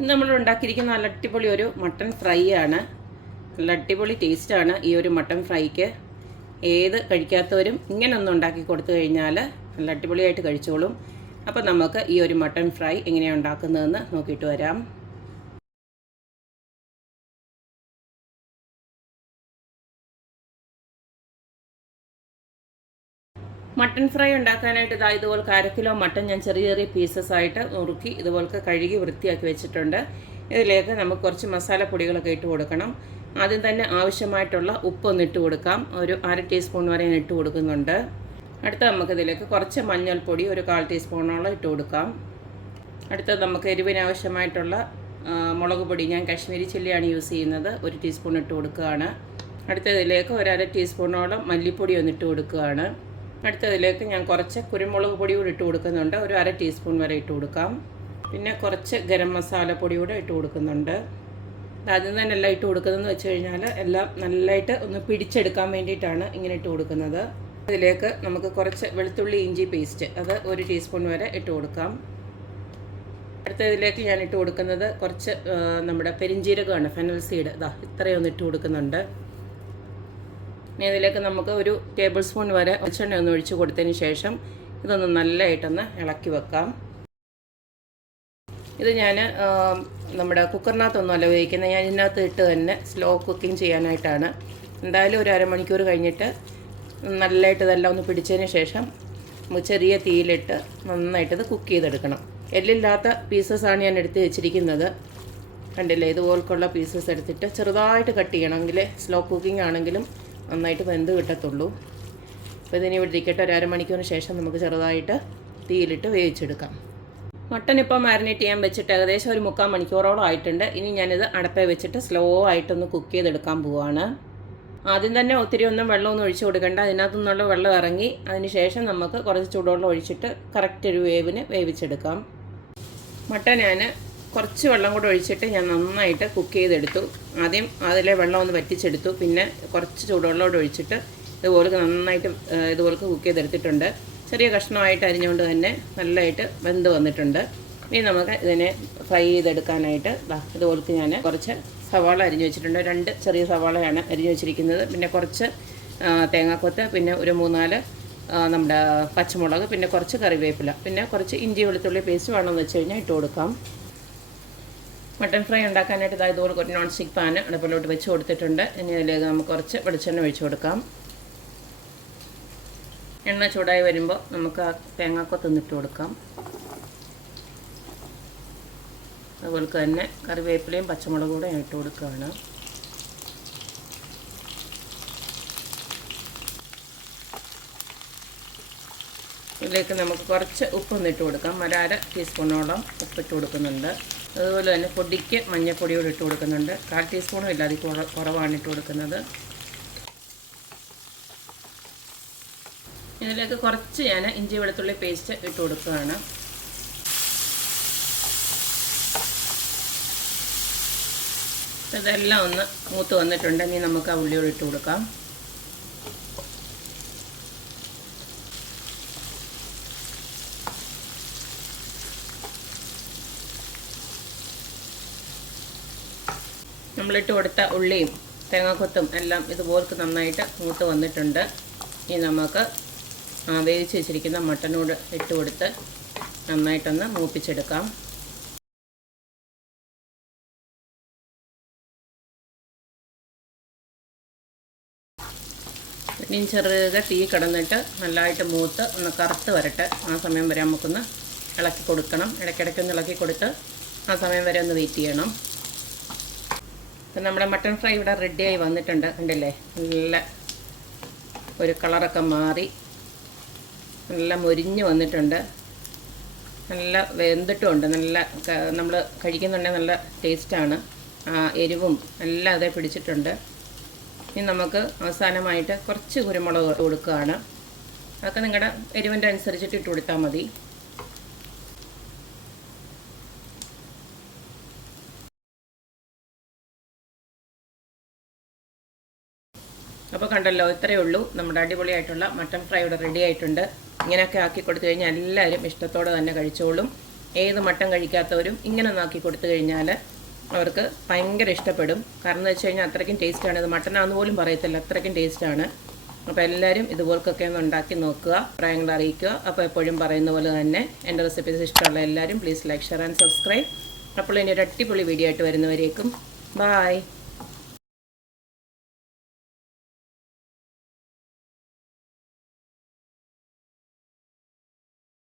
ഇന്ന് നമ്മൾ ഉണ്ടാക്കിയിരിക്കുന്ന നല്ല അടിപൊളി ഒരു മട്ടൺ ഫ്രൈ ആണ്. നല്ല അടിപൊളി ടേസ്റ്റാണ് ഈ ഒരു മട്ടൺ ഫ്രൈക്ക്. ഏത് കഴിക്കാത്തവരും ഇങ്ങനെ ഒന്ന് ഉണ്ടാക്കി കൊടുത്തു കഴിഞ്ഞാൽ നല്ല അടിപൊളിയായിട്ട് കഴിച്ചോളും. അപ്പോൾ നമുക്ക് ഈ ഒരു മട്ടൺ ഫ്രൈ എങ്ങനെയാണ് ഉണ്ടാക്കുന്നതെന്ന് നോക്കിയിട്ട് വരാം. മട്ടൺ ഫ്രൈ ഉണ്ടാക്കാനായിട്ട് ഇതുപോലെ 1/2 കിലോ മട്ടൺ ഞാൻ ചെറിയ ചെറിയ പീസസ് ആയിട്ട് നുറുക്കി ഇതുപോലെ കഴുകി വൃത്തിയാക്കി വെച്ചിട്ടുണ്ട്. ഇതിലേക്ക് നമുക്ക് കുറച്ച് മസാലപ്പൊടികളൊക്കെ ഇട്ട് കൊടുക്കണം. ആദ്യം തന്നെ ആവശ്യമായിട്ടുള്ള ഉപ്പൊന്ന് ഇട്ട് കൊടുക്കാം. ഒരു 1/2 ടീസ്പൂൺ വരെ ഞാൻ ഇട്ട് കൊടുക്കുന്നുണ്ട്. അടുത്ത നമുക്കിതിലേക്ക് കുറച്ച് മഞ്ഞൾപ്പൊടി ഒരു 1/4 ടീസ്പൂണോളം ഇട്ട് കൊടുക്കാം. അടുത്തത് നമുക്ക് എരിവിനാവശ്യമായിട്ടുള്ള മുളക് പൊടി, ഞാൻ കാശ്മീരി ചില്ലിയാണ് യൂസ് ചെയ്യുന്നത്, 1 ടീസ്പൂൺ ഇട്ട് കൊടുക്കുകയാണ്. അടുത്തതിലേക്ക് ഒരു 1/2 ടീസ്പൂണോളം മല്ലിപ്പൊടി ഒന്നിട്ട് കൊടുക്കുകയാണ്. അടുത്തതിലേക്ക് ഞാൻ കുറച്ച് കുരുമുളക് പൊടി കൂടി ഇട്ട് കൊടുക്കുന്നുണ്ട്, ഒരു 1/2 ടീസ്പൂൺ വരെ ഇട്ട് കൊടുക്കാം. പിന്നെ കുറച്ച് ഗരം മസാല പൊടി കൂടെ ഇട്ട് കൊടുക്കുന്നുണ്ട്. ആദ്യം തന്നെ എല്ലാം ഇട്ട് കൊടുക്കുന്നതെന്ന് വെച്ച് കഴിഞ്ഞാൽ എല്ലാം നല്ലതായിട്ട് ഒന്ന് പിടിച്ചെടുക്കാൻ വേണ്ടിയിട്ടാണ് ഇങ്ങനെ ഇട്ട് കൊടുക്കുന്നത്. അതിലേക്ക് നമുക്ക് കുറച്ച് വെളുത്തുള്ളി ഇഞ്ചി പേസ്റ്റ്, അത് 1 ടീസ്പൂൺ വരെ ഇട്ട് കൊടുക്കാം. അടുത്തതിലേക്ക് ഞാൻ ഇട്ട് കൊടുക്കുന്നത് കുറച്ച് നമ്മുടെ പെരിഞ്ജീരകമാണ്, ഫെനൽ സീഡ്, ഇത്രയൊന്ന് ഇട്ട് കൊടുക്കുന്നുണ്ട്. ഇനി ഇതിലേക്ക് നമുക്ക് ഒരു ടേബിൾ സ്പൂൺ വരെ വെളിച്ചെണ്ണ ഒന്ന് ഒഴിച്ച് കൊടുത്തതിന് ശേഷം ഇതൊന്ന് നല്ലതായിട്ടൊന്ന് ഇളക്കി വെക്കാം. ഇത് ഞാൻ നമ്മുടെ കുക്കറിനകത്തൊന്നുമല്ല ഉപയോഗിക്കുന്നത്, ഞാൻ ഇതിനകത്ത് ഇട്ട് തന്നെ സ്ലോ കുക്കിംഗ് ചെയ്യാനായിട്ടാണ്. എന്തായാലും ഒരു അരമണിക്കൂർ കഴിഞ്ഞിട്ട് നല്ലതായിട്ട് ഇതെല്ലാം ഒന്ന് പിടിച്ചതിന് ശേഷം ചെറിയ തീയിലിട്ട് നന്നായിട്ടിത് കുക്ക് ചെയ്തെടുക്കണം. എല്ലില്ലാത്ത പീസസാണ് ഞാൻ എടുത്ത് വെച്ചിരിക്കുന്നത്. കണ്ടില്ലേ, ഇതുപോലുള്ള പീസസ് എടുത്തിട്ട് ചെറുതായിട്ട് കട്ട് ചെയ്യണമെങ്കിൽ സ്ലോ കുക്കിംഗ് ആണെങ്കിലും നന്നായിട്ട് വെന്ത് കിട്ടത്തുള്ളൂ. അപ്പോൾ ഇതിനി ഇവിടെ ഇരിക്കട്ടെ. ഒരു അരമണിക്കൂറിന് ശേഷം നമുക്ക് ചെറുതായിട്ട് തീയിലിട്ട് വേവിച്ചെടുക്കാം. മട്ടൻ ഇപ്പോൾ മാരിനേറ്റ് ചെയ്യാൻ വെച്ചിട്ട് ഏകദേശം ഒരു 3/4 മണിക്കൂറോളം ആയിട്ടുണ്ട്. ഇനി ഞാനിത് അടപ്പേ വെച്ചിട്ട് സ്ലോ ആയിട്ടൊന്ന് കുക്ക് ചെയ്തെടുക്കാൻ പോവുകയാണ്. ആദ്യം തന്നെ ഒത്തിരി ഒന്നും വെള്ളമൊന്നും ഒഴിച്ച് കൊടുക്കേണ്ട, അതിനകത്തു നിന്നുള്ള വെള്ളം ഇറങ്ങി അതിന് ശേഷം നമുക്ക് കുറച്ച് ചൂടുവെള്ളം ഒഴിച്ചിട്ട് കറക്റ്റ് ഒരു വേവിന് വേവിച്ചെടുക്കാം. മട്ടൻ ഞാൻ കുറച്ച് വെള്ളം കൂടെ ഒഴിച്ചിട്ട് ഞാൻ നന്നായിട്ട് കുക്ക് ചെയ്തെടുത്തു. ആദ്യം അതിലെ വെള്ളം ഒന്ന് വറ്റിച്ചെടുത്തു, പിന്നെ കുറച്ച് ചൂടുവെള്ളം ഒഴിച്ചിട്ട് ഇതുപോലെ നന്നായിട്ട് ഇതുപോലെ കുക്ക് ചെയ്തെടുത്തിട്ടുണ്ട്. ചെറിയ കഷ്ണമായിട്ട് അരിഞ്ഞുകൊണ്ട് തന്നെ നല്ലതായിട്ട് വെന്ത് വന്നിട്ടുണ്ട്. ഇനി നമുക്ക് ഇതിനെ ഫ്രൈ ചെയ്തെടുക്കാനായിട്ട് ഇതുപോലെ ഞാൻ കുറച്ച് സവാള അരിഞ്ഞു വെച്ചിട്ടുണ്ട്. 2 ചെറിയ സവാളയാണ് അരിഞ്ഞു വെച്ചിരിക്കുന്നത്. പിന്നെ കുറച്ച് തേങ്ങാക്കൊത്ത്, പിന്നെ ഒരു 3-4 നമ്മുടെ പച്ചമുളക്, പിന്നെ കുറച്ച് കറിവേപ്പില, പിന്നെ കുറച്ച് ഇഞ്ചി വെളുത്തുള്ളി പേസ്റ്റ് വേണമെന്ന് വെച്ച് കഴിഞ്ഞാൽ ഇട്ട് കൊടുക്കാം. മട്ടൺ ഫ്രൈ ഉണ്ടാക്കാനായിട്ട് ഇതുപോലെ ഒരു നോൺ സ്റ്റിക്ക് പാൻ അടുപ്പിലോട്ട് വെച്ച് കൊടുത്തിട്ടുണ്ട്. ഇനി അതിലേക്ക് നമുക്ക് കുറച്ച് വെളിച്ചെണ്ണ ഒഴിച്ച് കൊടുക്കാം. എണ്ണ ചൂടായി വരുമ്പോൾ നമുക്ക് ആ തേങ്ങാക്കൊത്തൊന്നിട്ട് കൊടുക്കാം. അതുപോലെ തന്നെ കറിവേപ്പിലയും പച്ചമുളകും കൂടെ ഇട്ട് കൊടുക്കുകയാണ്. ഇതിലേക്ക് നമുക്ക് കുറച്ച് ഉപ്പൊന്നിട്ട് കൊടുക്കാം. 1/2 ടീസ്പൂണോളം ഉപ്പിട്ട് കൊടുക്കുന്നുണ്ട്. അതുപോലെ തന്നെ പൊടിക്ക് മഞ്ഞൾപ്പൊടി കൂടി ഇട്ട് കൊടുക്കുന്നുണ്ട്. 1/4 ടീസ്പൂണും ഇല്ല, അതിൽ കുറവാണ് ഇട്ട് കൊടുക്കുന്നത്. ഇതിലേക്ക് കുറച്ച് ഞാൻ ഇഞ്ചി വെളുത്തുള്ളി പേസ്റ്റ് ഇട്ട് കൊടുക്കുകയാണ്. ഇതെല്ലാം ഒന്ന് മൂത്ത് വന്നിട്ടുണ്ട്. ഇനി നമുക്ക് ആ ഉള്ളിയോട് ഇട്ട് കൊടുക്കാം. നമ്മളിട്ട് കൊടുത്ത ഉള്ളിയും തേങ്ങാക്കൊത്തും എല്ലാം ഇതുപോലെ നന്നായിട്ട് മൂത്ത് വന്നിട്ടുണ്ട്. ഇനി നമുക്ക് വേവിച്ച് വെച്ചിരിക്കുന്ന മട്ടനോട് ഇട്ട് കൊടുത്ത് നന്നായിട്ടൊന്ന് മൂപ്പിച്ചെടുക്കാം. ഇനി ചെറുതെ തീ കിടന്നിട്ട് നല്ലതായിട്ട് മൂത്ത് ഒന്ന് കറുത്ത് വരട്ടെ. ആ സമയം വരെ നമുക്കൊന്ന് ഇളക്കി കൊടുക്കണം. ഇടയ്ക്കിടയ്ക്കൊന്ന് ഇളക്കി കൊടുത്ത് ആ സമയം വരെ ഒന്ന് വെയിറ്റ് ചെയ്യണം. അപ്പം നമ്മുടെ മട്ടൺ ഫ്രൈ ഇവിടെ റെഡിയായി വന്നിട്ടുണ്ട്. കണ്ടില്ലേ, നല്ല ഒരു കളറൊക്കെ മാറി നല്ല മൊരിഞ്ഞ് വന്നിട്ടുണ്ട്. നല്ല വെന്തിട്ടുമുണ്ട്. നല്ല നമ്മൾ കഴിക്കുന്നുണ്ടെങ്കിൽ നല്ല ടേസ്റ്റാണ്. എരിവും എല്ലാം അതേ പിടിച്ചിട്ടുണ്ട്. ഇനി നമുക്ക് അവസാനമായിട്ട് കുറച്ച് കുരുമുളക് കൊടുക്കുകയാണ്. അതൊക്കെ നിങ്ങളുടെ എരിവിൻ്റെ അനുസരിച്ചിട്ട് ഇട്ട് കൊടുത്താൽ മതി. അപ്പോൾ കണ്ടല്ലോ, ഇത്രയേ ഉള്ളൂ. നമ്മുടെ അടിപൊളിയായിട്ടുള്ള മട്ടൺ ഫ്രൈ ഇവിടെ റെഡി ആയിട്ടുണ്ട്. ഇങ്ങനെയൊക്കെ ആക്കി കൊടുത്തു കഴിഞ്ഞാൽ എല്ലാവരും ഇഷ്ടത്തോടെ തന്നെ കഴിച്ചോളും. ഏത് മട്ടൻ കഴിക്കാത്തവരും ഇങ്ങനെ ഒന്നാക്കി കൊടുത്തു കഴിഞ്ഞാൽ അവർക്ക് ഭയങ്കര ഇഷ്ടപ്പെടും. കാരണം എന്ന് വെച്ച് കഴിഞ്ഞാൽ അത്രയ്ക്കും ടേസ്റ്റാണ്. ഇത് മട്ടനാണെന്ന് പോലും പറയത്തില്ല, അത്രയ്ക്കും ടേസ്റ്റാണ്. അപ്പോൾ എല്ലാവരും ഇതുപോലൊക്കെ ഒന്ന് ഉണ്ടാക്കി നോക്കുക, അഭിപ്രായങ്ങൾ അറിയിക്കുക. അപ്പോൾ എപ്പോഴും പറയുന്ന പോലെ തന്നെ എൻ്റെ റെസിപ്പീസ് ഇഷ്ടമുള്ള എല്ലാവരും please like, share and subscribe. അപ്പോൾ ഇനി ഒരു അടിപൊളി വീഡിയോ ആയിട്ട് വരുന്നവരേക്കും ബായ്.